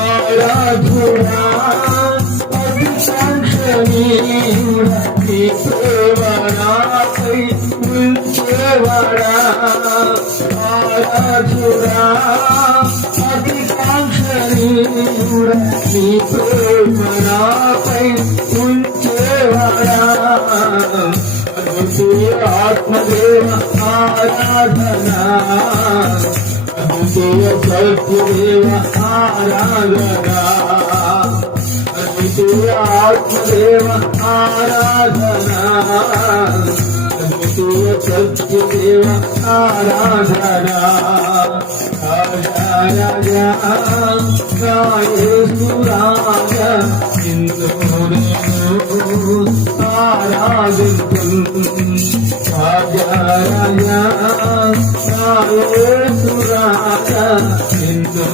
ఆరాధుడా అభిషంక్షణీయుడా నీ సేవనాపై ఉంచేవాడా ఆరాధుడా అభిషంక్షణీయుడా నీ ప్రేమనాపై ఉంచేవాడా అద్వితీయ ఆత్మదేవ ఆరాధనా అద్వితీయ సత్యదేవ ఆరాధనా అద్వితీయ ఆత్మదేవ ఆరాధనా అద్వితీయ సత్యదేవ ఆరాధనా రాజా రాజా యేసు రాజా నిన్ను ఆరాధింతును రాజా రాజా యేసు రాజా నిన్ను